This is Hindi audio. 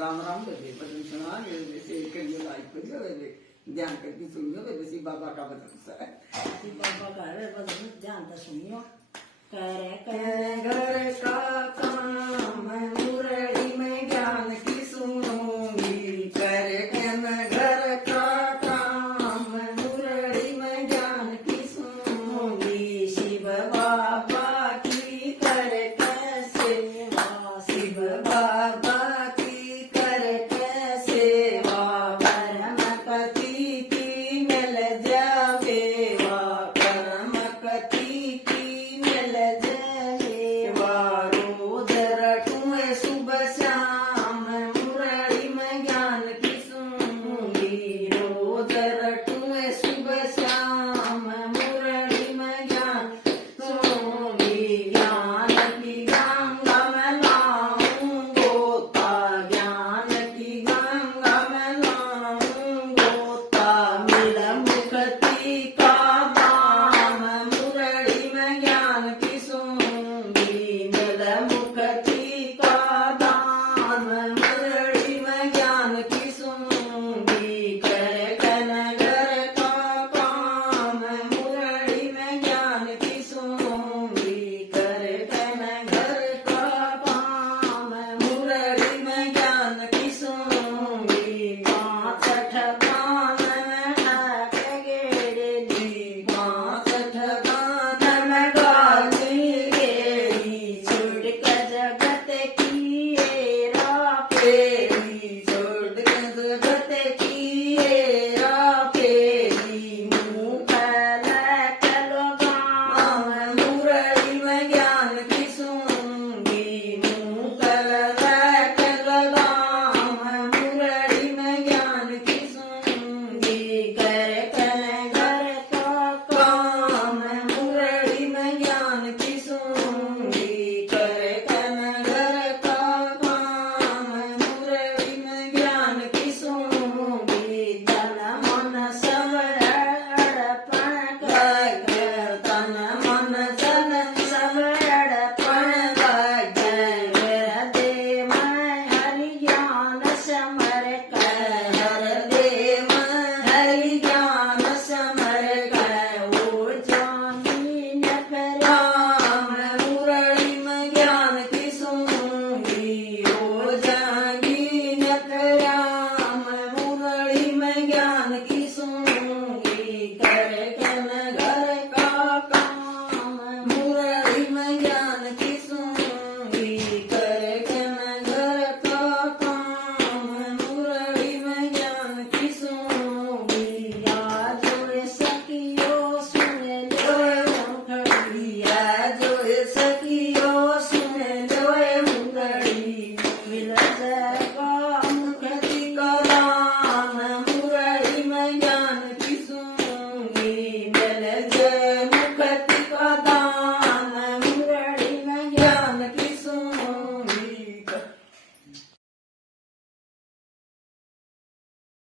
राम राम बेबे भजन सुना जैसे करिए लाइक करियो बेबे ध्यान करके सुनियो बेबे सी बाबा का भजन सा सी बाबा का है भजन ध्यान से सुनियो। करे करे घर का काम मुरली में ज्ञान की सुनूंगी करे घर का काम मुरली में ज्ञान की सुनूंगी शिव बाबा की करे कैसे शिव बाबा की करे कैसे परम पति की मिल जावे परम पति की मिल जावे रोज रटूं सुबह शाम मुरली में ज्ञान की सुनूंगी रोज रटूं सुबह शाम मुरली में ज्ञान सुनूंगी ज्ञान की गंगा में लाऊं गोता ज्ञान की गंगा में लाऊं गोता मिल मुक्ति का दाम मुरली में ज्ञान की सुनूंगी मिल मुक्ति का दाम मुरली में ज्ञान की सुनूंगी करे घर का काम मुरली में ज्ञान की सुनूंगी करे घर का काम मुरली में ज्ञान की सुनूंगी 65 गान में ठाक गेड़ी 65 गान में गाली गेड़ी छोड़ के जगत की राह पे